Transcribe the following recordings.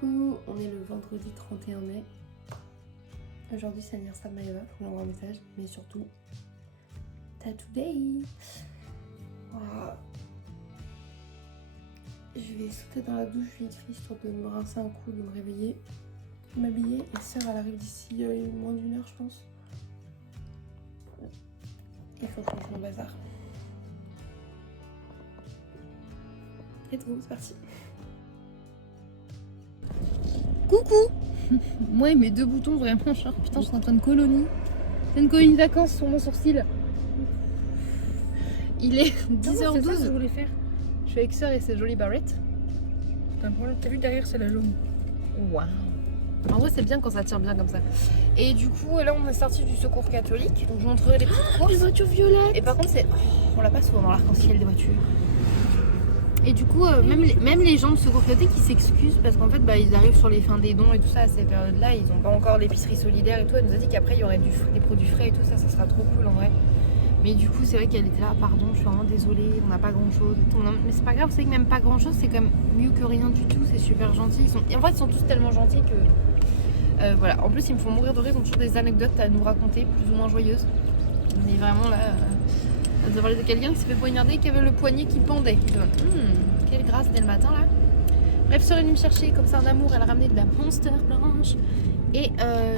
Coucou, on est le vendredi 31 mai. Aujourd'hui c'est l'anniversaire de Maëva, faut lui envoyer un message, mais surtout Tattoo Day. Voilà. Je vais sauter dans la douche vite fait histoire de me rincer un coup, de me réveiller, m'habiller. Et sœur elle arrive d'ici moins d'une heure je pense. Il faut que je fasse mon bazar. Let's go, c'est parti. Coucou. Moi et mes deux boutons vraiment genre putain je suis en train de colonie. C'est une colonie de vacances sur mon sourcil. Il est 10h12. C'est ça que je voulais faire. Je suis avec sœur et ses jolies barrettes. T'as vu derrière c'est la jaune. Waouh. En vrai c'est bien quand ça tire bien comme ça. Et du coup là on est sorti du secours catholique. Donc je montrerai les petites courses. Les voitures violettes. Et par contre c'est... on l'a pas souvent dans l'arc-en-ciel des voitures. Et du coup, même les gens de secours catholique qui s'excusent parce qu'en fait, ils arrivent sur les fins des dons et tout ça à cette période-là. Ils n'ont pas encore l'épicerie solidaire et tout. Elle nous a dit qu'après, il y aurait des produits frais et tout ça. Ça sera trop cool en vrai. Mais du coup, c'est vrai qu'elle était là. Pardon, je suis vraiment désolée. On n'a pas grand-chose. Mais c'est pas grave, c'est que même pas grand-chose. C'est quand même mieux que rien du tout. C'est super gentil. Et en fait, ils sont tous tellement gentils que... voilà. En plus, ils me font mourir de rire. Ils ont toujours des anecdotes à nous raconter, plus ou moins joyeuses. Mais vraiment là... Vous avez parlé de quelqu'un qui s'est fait poignarder, qui avait le poignet qui pendait. Quelle grâce dès le matin là. Bref, sœur est venue me chercher comme ça un amour. Elle a ramené de la Monster blanche. Et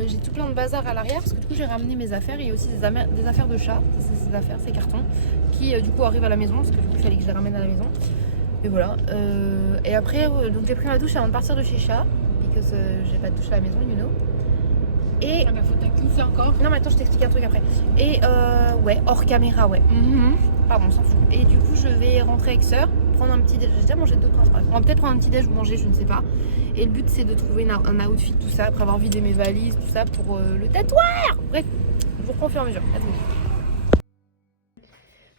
j'ai tout plein de bazar à l'arrière parce que du coup j'ai ramené mes affaires. Et aussi des affaires de chat. Ces affaires, ces cartons qui du coup arrivent à la maison parce que du coup il fallait que je les ramène à la maison. Et voilà. Et après, donc j'ai pris ma douche avant de partir de chez chat. Parce que j'ai pas de douche à la maison, you know. Et... ah bah faut t'accuser encore. Non mais attends, je t'explique un truc après. Et ouais, hors caméra, ouais. Pardon, on s'en fout. Et du coup, je vais rentrer avec sœur, prendre un petit déj. J'ai déjà mangé 2 princes. On va peut-être prendre un petit déj ou manger, je ne sais pas. Et le but, c'est de trouver un outfit, tout ça, après avoir vidé mes valises, tout ça, pour le tatoueur. Bref, je vous reprends au fur et à mesure. Attendez.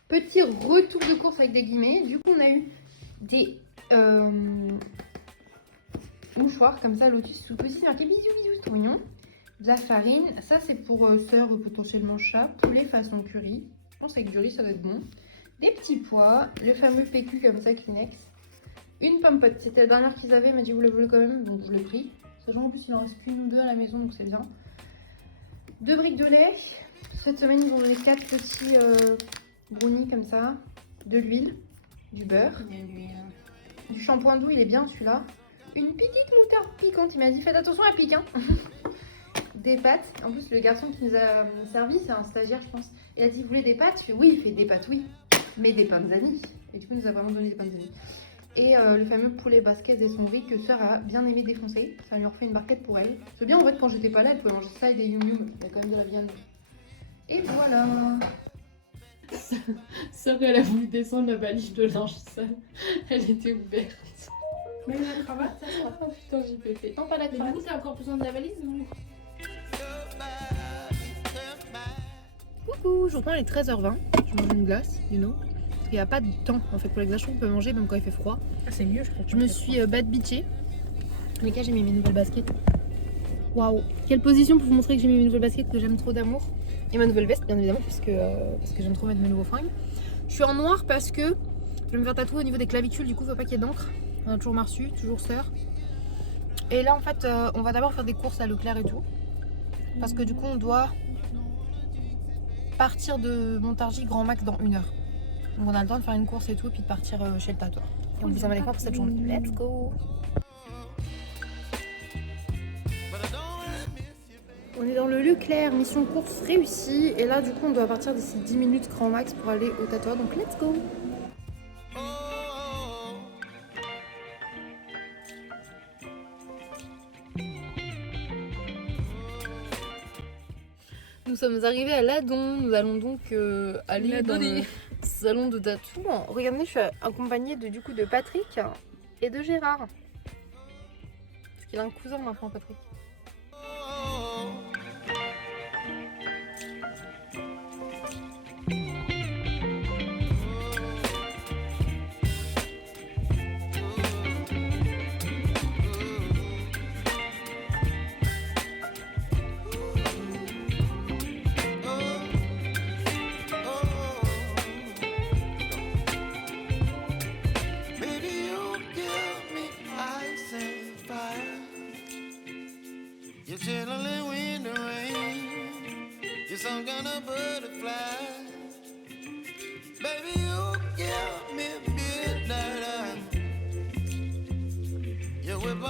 Petit retour de course avec des guillemets. Du coup, on a eu des mouchoirs comme ça, Lotus sous petit, marqué bisous, bisous, c'est trop mignon. De la farine, ça c'est pour sœur potentiellement chat, poulet façon curry. Je pense avec du riz ça doit être bon. Des petits pois, le fameux PQ comme ça, Kleenex. Une pomme pote, c'était la dernière qu'ils avaient, il m'a dit vous le voulez quand même, donc je l'ai pris. Sachant en plus il en reste qu'une ou deux à la maison donc c'est bien. 2 briques de lait. Cette semaine ils ont donné 4 petits brownies comme ça. De l'huile, du beurre, du shampoing doux, il est bien celui-là. Une petite moutarde piquante, il m'a dit faites attention à la pique hein. Des pâtes. En plus, le garçon qui nous a servi, c'est un stagiaire, je pense. Il a dit, vous voulez des pâtes? Je fais, oui, il fait des pâtes, oui. Mais des pommes anis. Et du coup, il nous a vraiment donné des pommes anis. Et le fameux poulet basquez et son riz que sœur a bien aimé défoncer. Ça lui refait une barquette pour elle. C'est bien, en fait, quand j'étais pas là, elle pouvait manger ça et des yum yum. Il y a quand même de la viande. Et voilà. Sœur, elle a voulu descendre la valise de linge sale. Elle était ouverte. Mais la cravate, ça va. Oh putain, j'ai pété. Non, pas la Mais cravate. du coup, t'as encore besoin de la valise ou... Coucou, je reprends les 13h20. Je mange une glace, you know. Parce qu'il n'y a pas de temps en fait pour les glaçons, on peut manger même quand il fait froid. Ah, c'est mieux, je crois. Je me suis bad bitchée. Les gars, j'ai mis mes nouvelles baskets. Waouh, quelle position pour vous montrer que j'ai mis mes nouvelles baskets que j'aime trop d'amour. Et ma nouvelle veste, bien évidemment, parce que j'aime trop mettre mes nouveaux fringues. Je suis en noir parce que je vais me faire tatouer au niveau des clavicules, du coup, il ne faut pas qu'il y ait d'encre. On a toujours Marsu, toujours sœur. Et là, en fait, on va d'abord faire des courses à Leclerc et tout. Parce que du coup, on doit partir de Montargis Grand Max dans 1 heure. Donc on a le temps de faire une course et tout, et puis de partir chez le tatoueur. Et on vous amène avec moi pour cette journée. Let's go! On est dans le Leclerc, mission course réussie. Et là, du coup, on doit partir d'ici 10 minutes Grand Max pour aller au tatoueur. Donc let's go! Nous sommes arrivés à Ladon, nous allons donc aller dans le salon de tatou. Regardez, je suis accompagnée du coup de Patrick et de Gérard. Parce qu'il a un cousin maintenant, Patrick.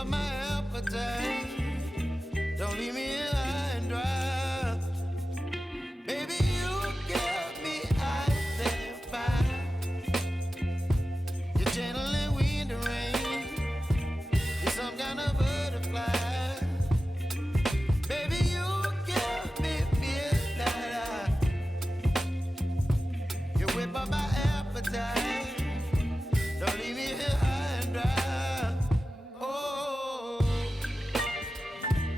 my appetite. Don't leave me here high and dry. Baby, you give me ice and fire. You're channeling wind and rain. You're some kind of butterfly. Baby, you give me midnight. You whip up my appetite. Don't leave me here high and dry. Oh,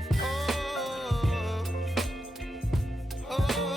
oh, oh, oh,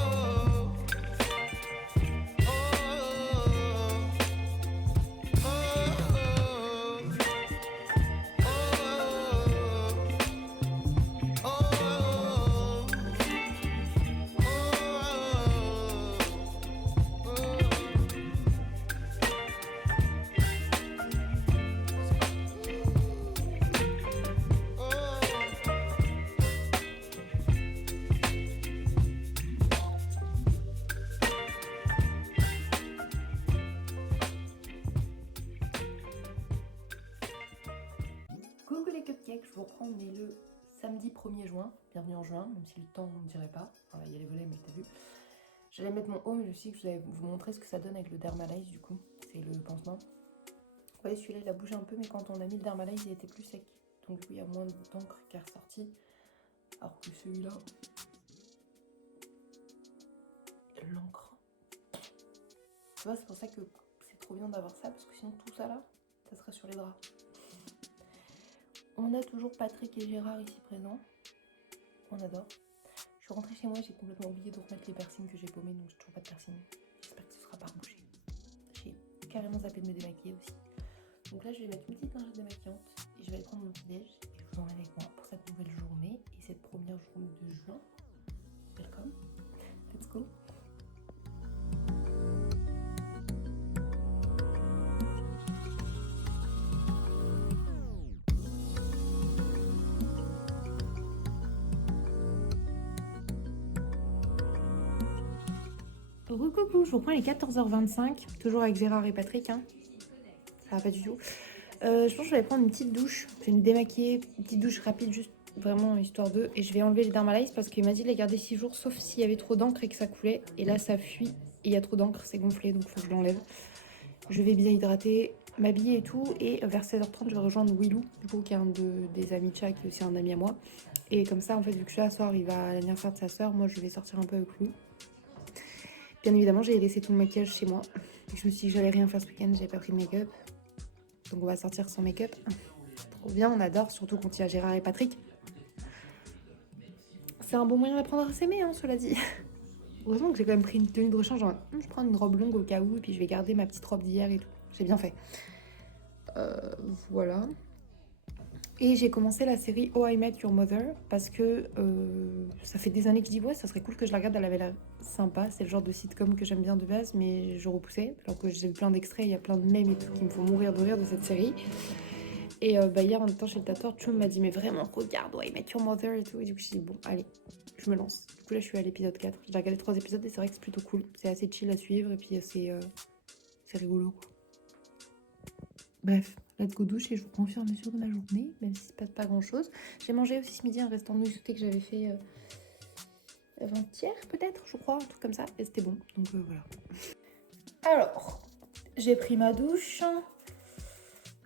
Coucou les cupcakes, je vous reprends, on est le samedi 1er juin, bienvenue en juin, même si le temps on ne dirait pas, enfin il y a les volets mais t'as vu. J'allais mettre mon home, je sais que je vais vous montrer ce que ça donne avec le Dermalize du coup, c'est le pansement. Vous voyez celui-là il a bougé un peu mais quand on a mis le Dermalize il était plus sec, donc du coup il y a moins d'encre qui est ressortie, alors que celui-là, l'encre. Tu vois c'est pour ça que c'est trop bien d'avoir ça, parce que sinon tout ça là, ça serait sur les draps. On a toujours Patrick et Gérard ici présents. On adore. Je suis rentrée chez moi, j'ai complètement oublié de remettre les piercings que j'ai paumés, donc j'ai toujours pas de piercing. J'espère que ce sera pas rebouché. J'ai carrément zappé de me démaquiller aussi. Donc là, je vais mettre une petite lingette démaquillante et je vais aller prendre mon petit déj et je vous emmène avec moi pour cette nouvelle journée et cette première journée de juin. Welcome. Let's go. Recoucou, je vous reprends les 14h25, toujours avec Gérard et Patrick, hein. Ça va pas du tout. Je pense que je vais prendre une petite douche, je vais me démaquiller, une petite douche rapide, juste vraiment histoire d'eux. Et je vais enlever les Dermalize parce qu'il m'a dit de les garder 6 jours, sauf s'il y avait trop d'encre et que ça coulait. Et là ça fuit, et il y a trop d'encre, c'est gonflé, donc il faut que je l'enlève. Je vais bien hydrater, m'habiller et tout, et vers 16h30 je vais rejoindre Willou, du coup qui est un des amis de chat, qui est aussi un ami à moi. Et comme ça, en fait, vu que ce soir il va à l'anniversaire de sa soeur, moi je vais sortir un peu avec lui. Bien évidemment, j'ai laissé tout le maquillage chez moi. Je me suis dit que j'allais rien faire ce week-end, j'ai pas pris de make-up. Donc on va sortir sans make-up. Trop bien, on adore, surtout quand il y a Gérard et Patrick. C'est un bon moyen d'apprendre à s'aimer, hein, cela dit. Heureusement que j'ai quand même pris une tenue de rechange, genre je prends une robe longue au cas où, et puis je vais garder ma petite robe d'hier et tout. J'ai bien fait. Voilà. Et j'ai commencé la série Oh I Met Your Mother parce que ça fait des années que je dis ouais ça serait cool que je la regarde, elle avait l'air sympa, c'est le genre de sitcom que j'aime bien de base mais je repoussais alors que j'ai vu plein d'extraits, il y a plein de mèmes et tout qui me font mourir de rire de cette série. Et hier en étant chez le tatoueur, Chum m'a dit mais vraiment regarde Oh I Met Your Mother et tout, et du coup je dit bon allez je me lance. Du coup là je suis à l'épisode 4, j'ai regardé 3 épisodes et c'est vrai que c'est plutôt cool, c'est assez chill à suivre et puis c'est rigolo quoi. Bref, let's go douche et je vous confie en mesure de ma journée, même si c'est pas grand chose. J'ai mangé aussi ce midi un restant de nouilles sautées que j'avais fait avant-hier peut-être, je crois, un truc comme ça, et c'était bon, donc voilà. Alors, j'ai pris ma douche.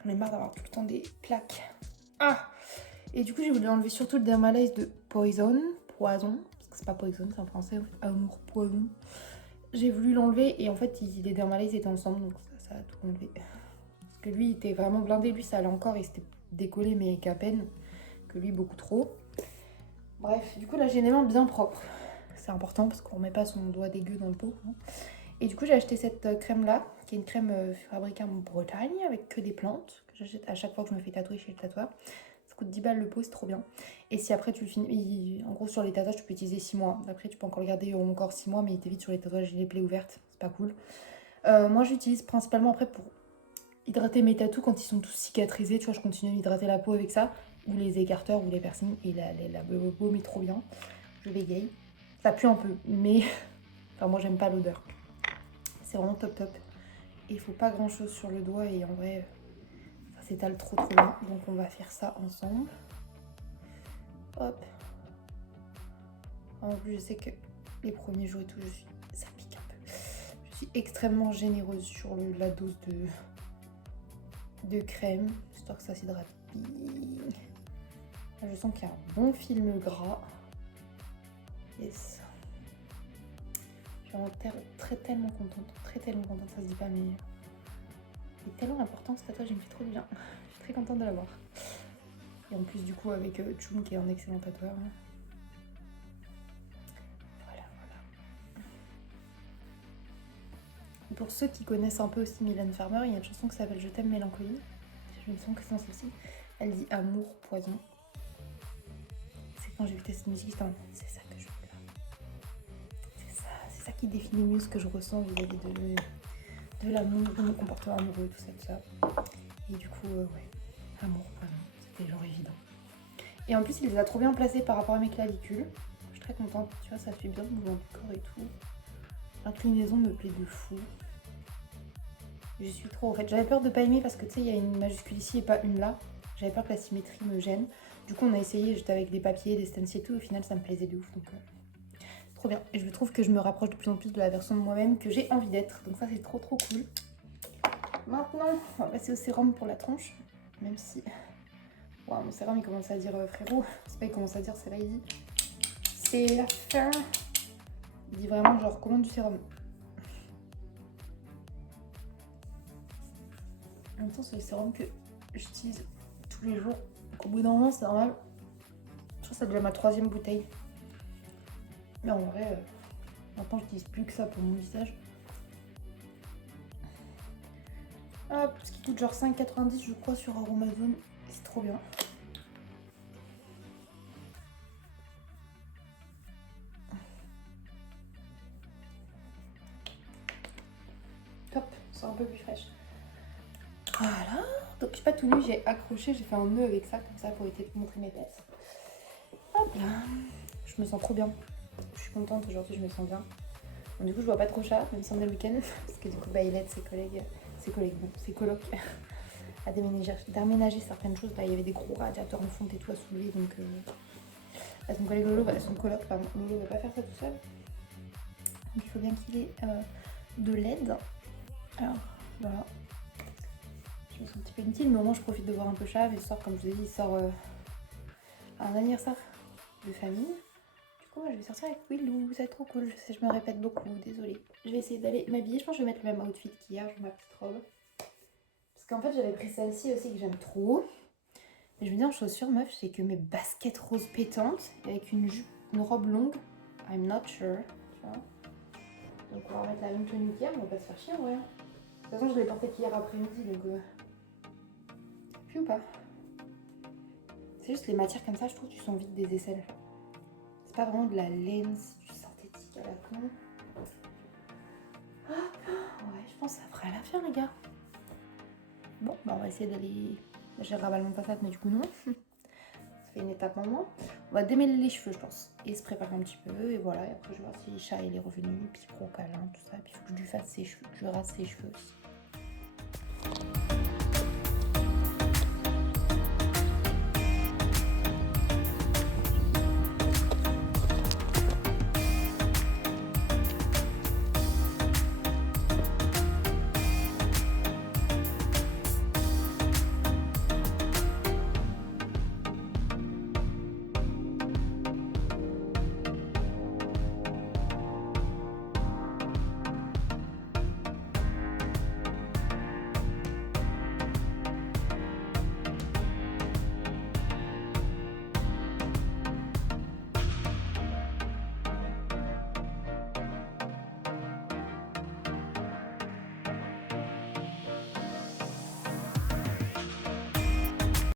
J'en ai marre d'avoir tout le temps des plaques. Ah! Et du coup, j'ai voulu enlever surtout le Dermalize de Poison, parce que c'est pas Poison, c'est en français, en fait, Amour Poison. J'ai voulu l'enlever et en fait, les Dermalize étaient ensemble, donc ça a tout enlevé. Que lui il était vraiment blindé, lui ça allait encore, il s'était décollé mais qu'à peine, que lui beaucoup trop. Bref, du coup là j'ai les mains bien propres, c'est important parce qu'on remet pas son doigt dégueu dans le pot, hein. Et du coup j'ai acheté cette crème là, qui est une crème fabriquée en Bretagne avec que des plantes, que j'achète à chaque fois que je me fais tatouer chez le tatoueur. Ça coûte 10 balles le pot, c'est trop bien. Et si après tu le finis, en gros sur les tatouages tu peux utiliser 6 mois, après tu peux encore le garder encore 6 mois mais il t'évite sur les tatouages les plaies ouvertes, c'est pas cool. Moi j'utilise principalement après pour hydrater mes tatous quand ils sont tous cicatrisés, tu vois, je continue d'hydrater la peau avec ça, ou les écarteurs, ou les piercings, et la baume est trop bien. Je bégaye. Ça pue un peu, mais enfin moi j'aime pas l'odeur. C'est vraiment top top. Et il faut pas grand chose sur le doigt, et en vrai, ça s'étale trop bien. Donc on va faire ça ensemble. Hop. En plus je sais que les premiers jours et tout, ça pique un peu. Je suis extrêmement généreuse sur la dose de crème, histoire que ça s'hydrate. Je sens qu'il y a un bon film gras. Yes. Je suis vraiment tellement contente, ça se dit pas, mais c'est tellement important ce tatouage, il me fait trop du bien. Je suis très contente de l'avoir. Et en plus du coup avec Chum qui est un excellent tatoueur. Voilà. Et pour ceux qui connaissent un peu aussi Mylène Farmer, il y a une chanson qui s'appelle Je t'aime mélancolie. Je me sens que c'est dans celle-ci. Elle dit amour, poison. C'est quand j'ai écouté cette musique, j'étais en mode, c'est ça que je veux là. C'est ça qui définit mieux ce que je ressens vis-à-vis de l'amour, de mon comportement amoureux, tout ça. Et du coup, ouais, amour, poison, c'était genre évident. Et en plus, il les a trop bien placés par rapport à mes clavicules. Je suis très contente, tu vois, ça fait bien le mouvement du corps et tout. L'inclinaison me plaît de fou. Je suis trop, en fait, j'avais peur de pas aimer parce que tu sais, il y a une majuscule ici et pas une là. J'avais peur que la symétrie me gêne. Du coup, on a essayé, j'étais avec des papiers, des stencils et tout. Au final, ça me plaisait de ouf, donc trop bien. Et je trouve que je me rapproche de plus en plus de la version de moi-même que j'ai envie d'être. Donc ça, c'est trop cool. Maintenant, on va passer au sérum pour la tronche. Même si... Wow, mon sérum, il commence à dire frérot. C'est pas il commence à dire, c'est là, il dit... C'est la fin. Il dit vraiment genre, commande du sérum. En même temps, c'est le sérum que j'utilise tous les jours. Donc au bout d'un moment, c'est normal. Je crois que c'est déjà ma 3e bouteille. Mais en vrai, maintenant, j'utilise plus que ça pour mon visage. Hop, ce qui coûte genre 5,90 je crois sur Aromazone. C'est trop bien. Top, c'est un peu plus fraîche. Voilà, donc je suis pas tout nu, j'ai accroché, j'ai fait un nœud avec ça, comme ça pour éviter de montrer mes fesses. Hop là, je me sens trop bien. Je suis contente aujourd'hui, je me sens bien. Bon, du coup, je vois pas trop chat, même si on est le week-end, parce que du coup, bah, il aide ses colocs à déménager certaines choses. Bah, il y avait des gros radiateurs en fonte et tout à soulever, donc son collègue Lolo, son coloc, pardon, Lolo va pas faire ça tout seul. Donc il faut bien qu'il ait de l'aide. Alors, voilà. Je me sens un petit peu inutile, mais au moins je profite de voir un peu Chav. Et ce soir, comme je vous ai dit, il sort à un anniversaire de famille. Du coup, moi, je vais sortir avec Willou, ça va être trop cool. Je sais, je me répète beaucoup, désolée. Je vais essayer d'aller m'habiller. Je pense que je vais mettre le même outfit qu'hier, ma petite robe. Parce qu'en fait, j'avais pris celle-ci aussi que j'aime trop. Mais je me dis en chaussures, meuf, c'est que mes baskets roses pétantes avec une robe longue. I'm not sure, tu vois. Donc on va remettre la même tenue qu'hier, on va pas se faire chier en vrai. De toute façon, je l'ai portée qu'hier après-midi, donc... Puis ou pas? C'est juste les matières comme ça, je trouve que tu sens vite des aisselles. C'est pas vraiment de la laine, c'est du synthétique à la con. Ah, ouais, je pense que ça fera l'affaire, les gars. Bon, bah on va essayer d'aller... J'ai ravalé mon passate, mais du coup non. Ça fait une étape en moins. On va démêler les cheveux, je pense. Et se préparer un petit peu, et voilà. Et après, je vais voir si Chat il est revenu, puis gros câlin, tout ça. Puis il faut que je lui fasse ses cheveux, que je rase ses cheveux aussi.